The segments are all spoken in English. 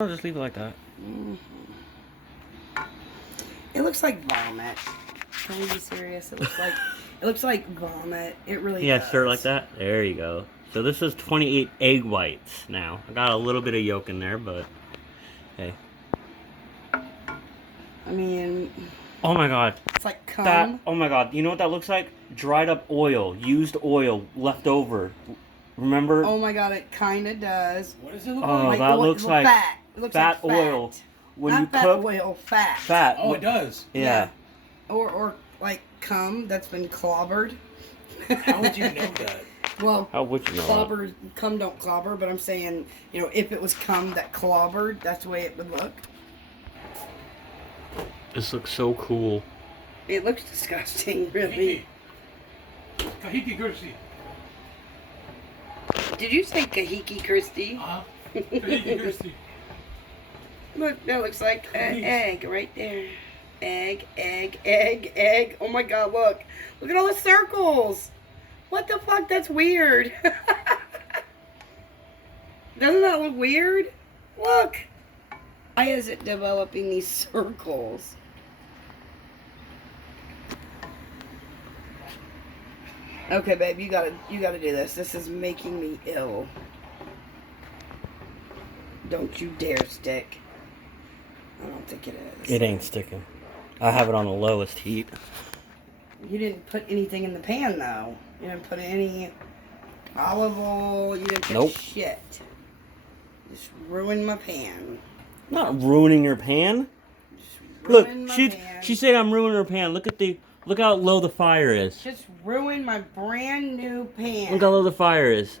I'll just leave it like that. It looks like vomit. Can we be serious? It looks like vomit. It really does. Yeah, stir it like that. There you go. So this is 28 egg whites now. I got a little bit of yolk in there, but hey. I mean, oh my god. It's like cum. Oh my god. You know what that looks like? Dried up oil, used oil left over. Remember? Oh my god, it kind of does. What does it look Oh, like? that looks like fat. It looks fat like oil. fat. When Not you fat cook oil, fat. fat. Oh, it does. Yeah. Or like cum that's been clobbered. How would you know that? Well, how would you know clobber, cum don't clobber, but I'm saying, you know, if it was cum that clobbered, that's the way it would look. This looks so cool. It looks disgusting, really. Kahiki Gersi. Did you say Kahiki Christie? Kahiki Gersi. Look, that looks like an egg right there. Egg, egg, egg, egg. Oh my god, look. Look at all the circles. What the fuck? That's weird. Doesn't that look weird? Look. Why is it developing these circles? Okay, babe, you gotta do this. This is making me ill. Don't you dare stick. I don't think it is. It ain't sticking. I have it on the lowest heat. You didn't put anything in the pan, though. You didn't put any olive oil. You didn't put shit. Just ruined my pan. Not ruining your pan. Look, she said I'm ruining her pan. Look how low the fire is. Just ruined my brand new pan. Look how low the fire is.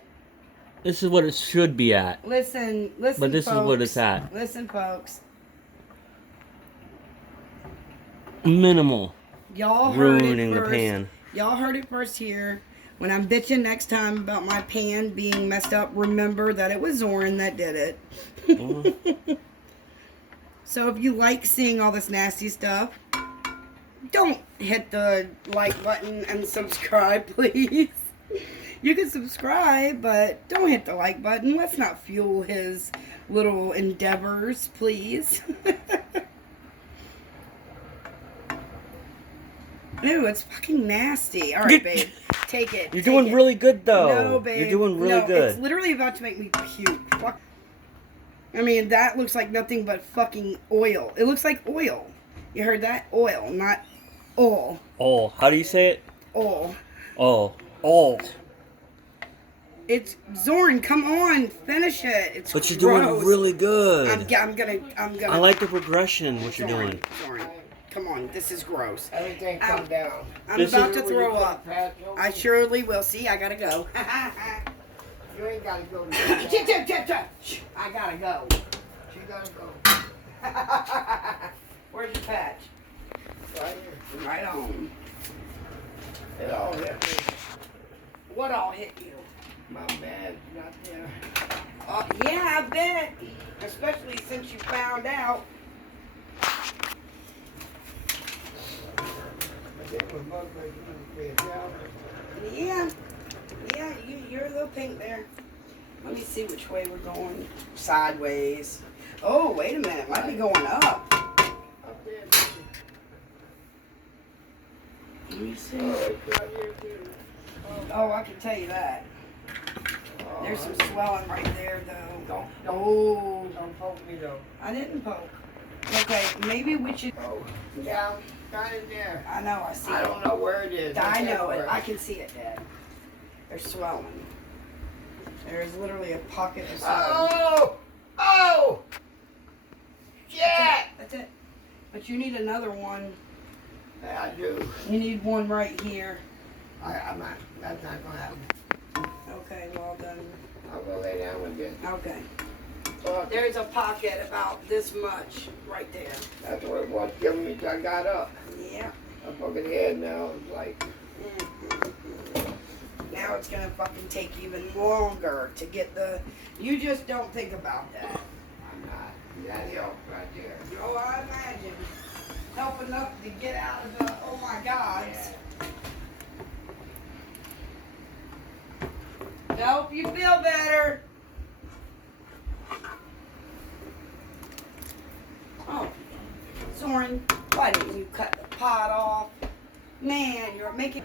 This is what it should be at. Listen, but this folks, is what it's at. Listen, folks. Minimal. Y'all heard ruining it first. the pan. Y'all heard it first here. When I'm bitching next time about my pan being messed up, remember that it was Zoran that did it. So if you like seeing all this nasty stuff, don't hit the like button and subscribe, please. You can subscribe, but don't hit the like button. Let's not fuel his little endeavors, please. Ew, it's fucking nasty. All right, babe. Take it. You're doing really good, though. No, babe. You're doing really good. It's literally about to make me puke. Fuck. I mean, that looks like nothing but fucking oil. It looks like oil. You heard that? Oil, not oil. Oh, how do you say it? Oil. Oh. Oh. It's Zoran, come on, finish it. It's But you're gross. doing really good. I'm gonna. I like the progression, what you're doing. Zoran, come on, this is gross. Everything come down. I'm about to throw up. I surely will. See, I gotta go. You ain't gotta go. I gotta go. She gotta go. Where's your patch? Right here. Right on. It all hit me. What all hit you? My man's not there. Yeah, I bet. Especially since you found out. Yeah. Yeah, you're a little pink there. Let me see which way we're going. Sideways. Oh, wait a minute. Might be going up. Up there. Let me see. Oh, it's right here too. Oh, I can tell you that. There's some swelling right there, though. Don't poke me though. I didn't poke. Okay, maybe we should. Oh, yeah, got it there. I know, I see I don't know where it is. I It's know it. everywhere. I can see it, Dad. They're swelling. There's literally a pocket of swelling. Oh! Oh! Yeah! That's it. But you need another one. Yeah, I do. You need one right here. I'm not. That's not gonna happen. Okay, well done. I'll go lay down with you. Okay. Oh, There's a pocket about this much right there. that's what it was giving me till I got up. Yeah. I'm fucking head now. It's like, Now it's gonna fucking take even longer to get the. You just don't think about that. I'm not. That help right there. Oh, I imagine. Help enough to get out of the. Oh my gods. Yeah. Help you feel better. Soren, why didn't you cut the pot off? Man, you're making...